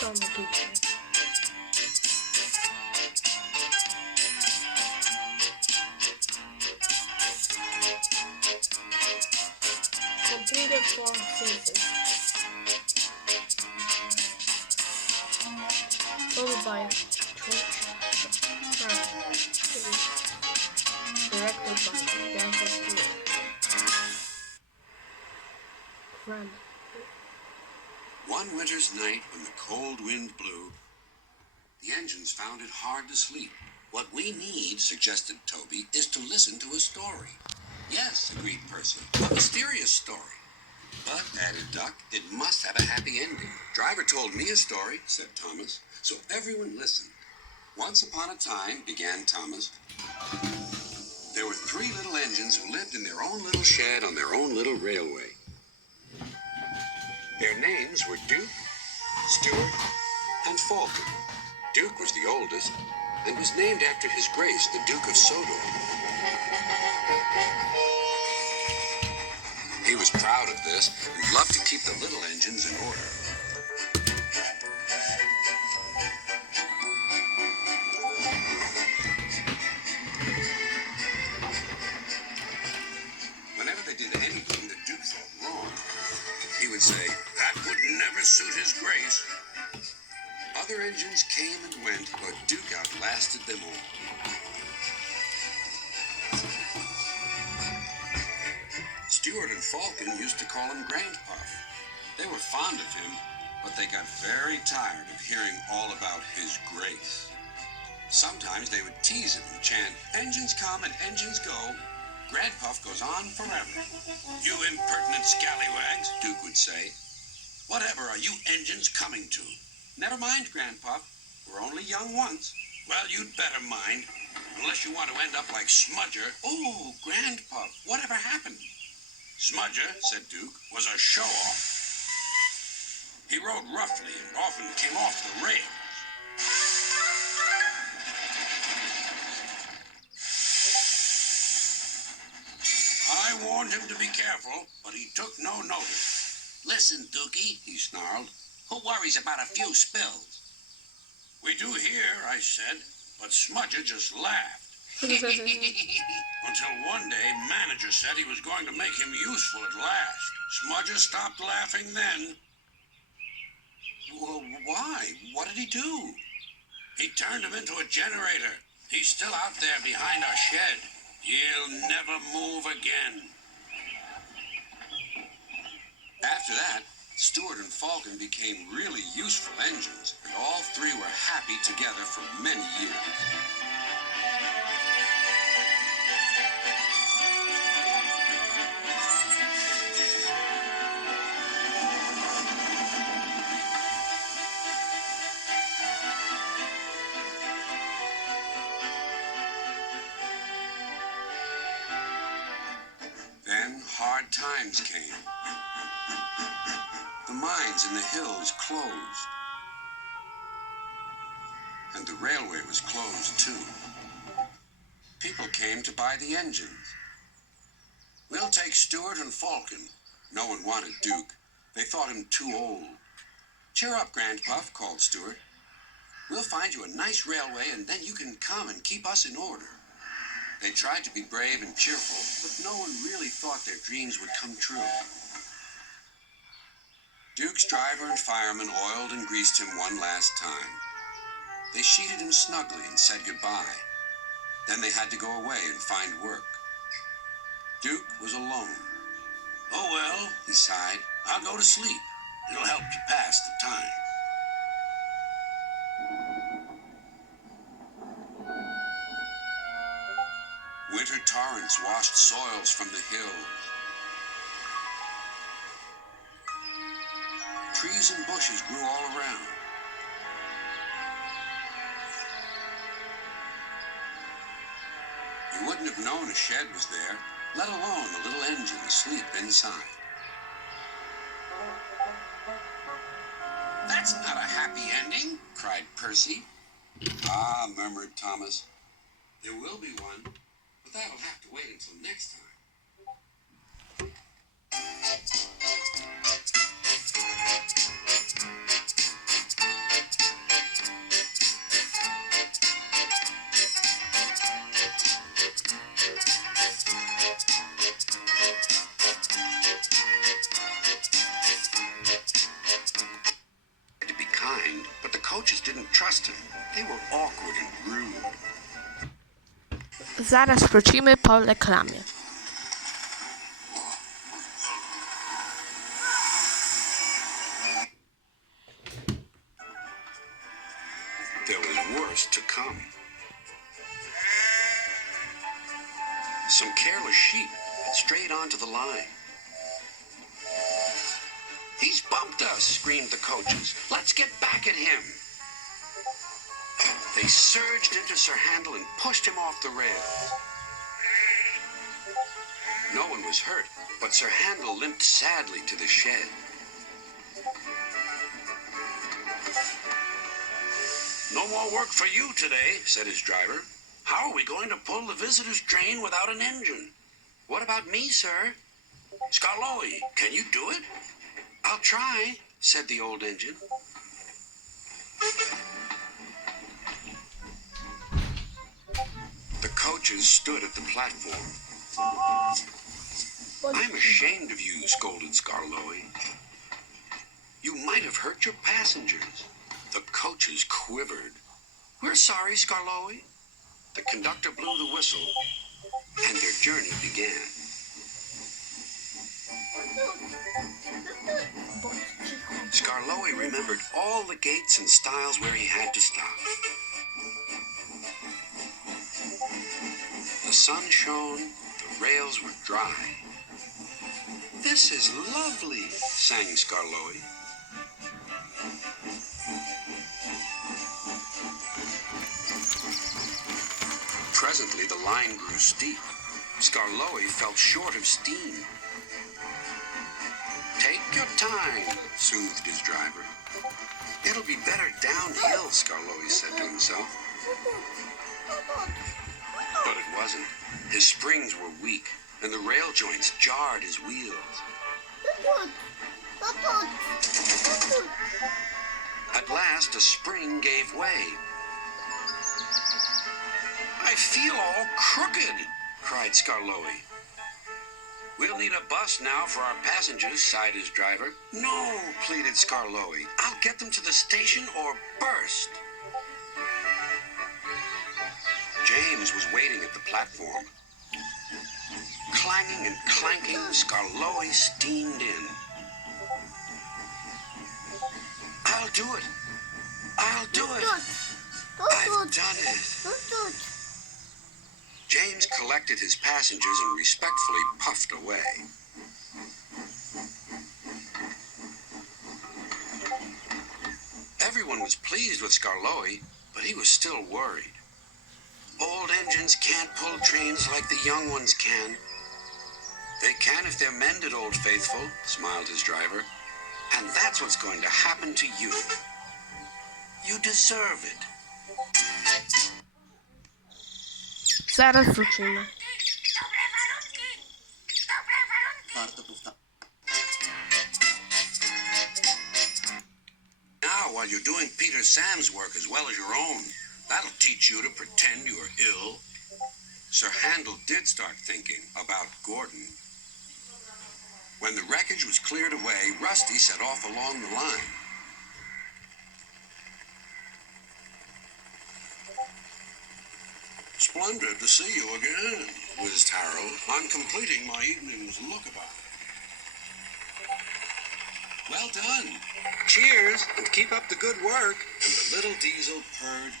Tom will keep it. Completed 4 phases. Followed by directed by Dancer Stewart. Friend. One winter's night when the cold wind blew, the engines found it hard to sleep. What we need, suggested Toby, is to listen to a story. Yes, agreed Percy, a mysterious story. But, added Duck, it must have a happy ending. Driver told me a story, said Thomas, so everyone listened. Once upon a time, began Thomas, there were 3 little engines who lived in their own little shed on their own little railway. Their names were Duke, Stuart, and Falcon. Duke was the oldest and was named after His Grace, the Duke of Sodor. He was proud of this and loved to keep the little engines in order. Whenever they did anything the Duke thought wrong, he would say, "That would never suit His Grace." Other engines came and went, but Duke outlasted them all. Stuart and Falcon used to call him Grandpuff. They were fond of him, but they got very tired of hearing all about His Grace. Sometimes they would tease him and chant, "Engines come and engines go. Grandpuff goes on forever." "You impertinent scallywags," Duke would say. "Whatever are you engines coming to?" "Never mind, Grandpuff. We're only young once." "Well, you'd better mind, unless you want to end up like Smudger." "Oh, Grandpuff, whatever happened?" "Smudger," said Duke, "was a show-off. He rode roughly and often came off the rails. I warned him to be careful, but he took no notice." "Listen, Dookie," he snarled, "who worries about a few spills?" "We do here," I said, but Smudger just laughed. Until one day, manager said he was going to make him useful at last. Smudger stopped laughing then. "Well, why? What did he do?" "He turned him into a generator. He's still out there behind our shed. He'll never move again." After that, Stuart and Falcon became really useful engines, and all 3 were happy together for many years. Then hard times came. The mines in the hills closed, and the railway was closed too. People came to buy the engines. "We'll take Stuart and Falcon." No one wanted Duke. They thought him too old. "Cheer up, Grandpuff," called Stuart. "We'll find you a nice railway, and then you can come and keep us in order." They tried to be brave and cheerful, but no one really thought their dreams would come true. Duke's driver and fireman oiled and greased him one last time. They sheeted him snugly and said goodbye. Then they had to go away and find work. Duke was alone. "Oh well," he sighed, "I'll go to sleep. It'll help to pass the time." Winter torrents washed soils from the hills. Trees and bushes grew all around. You wouldn't have known a shed was there, let alone a little engine asleep inside. "That's not a happy ending," cried Percy. "Ah," murmured Thomas, "there will be one, but that'll have to wait until next time." coaches didn't trust him. They were awkward and rude. Zaraz wrócimy po reklamie. There was worse to come. Some careless sheep had strayed onto the line. "He's bumped us," screamed the coaches. "Let's get back at him." They surged into Sir Handel and pushed him off the rails. No one was hurt, but Sir Handel limped sadly to the shed. "No more work for you today," said his driver. "How are we going to pull the visitors' train without an engine?" "What about me, sir?" "Skarloey, can you do it?" "I'll try," said the old engine. The coaches stood at the platform. "I'm ashamed of you," scolded Skarloey. "You might have hurt your passengers." The coaches quivered. "We're sorry, Skarloey." The conductor blew the whistle, and their journey began. Skarloey remembered all the gates and stiles where he had to stop. The sun shone, the rails were dry. "This is lovely," sang Skarloey. Presently the line grew steep. Skarloey felt short of steam. "Take your time," soothed his driver. "It'll be better downhill," Skarloey said to himself. But it wasn't. His springs were weak, and the rail joints jarred his wheels. At last, a spring gave way. "I feel all crooked," cried Skarloey. "We'll need a bus now for our passengers," sighed his driver. "No," pleaded Skarloey. "I'll get them to the station or burst." James was waiting at the platform. Clanging and clanking, Skarloey steamed in. "I'll do it! I'll do it! I've done it!" James collected his passengers and respectfully puffed away. Everyone was pleased with Skarloey, but he was still worried. "Old engines can't pull trains like the young ones can." "They can if they're mended, Old Faithful," smiled his driver. "And that's what's going to happen to you. You deserve it." Zaraz wrócimy. Now, while you're doing Peter Sam's work as well as your own, that'll teach you to pretend you're ill. Sir Handel did start thinking about Gordon. When the wreckage was cleared away, Rusty set off along the line. "Splendid to see you again," whizzed Harold. "I'm completing my evening's lookabout." "Well done. Cheers, and keep up the good work." And the little diesel purred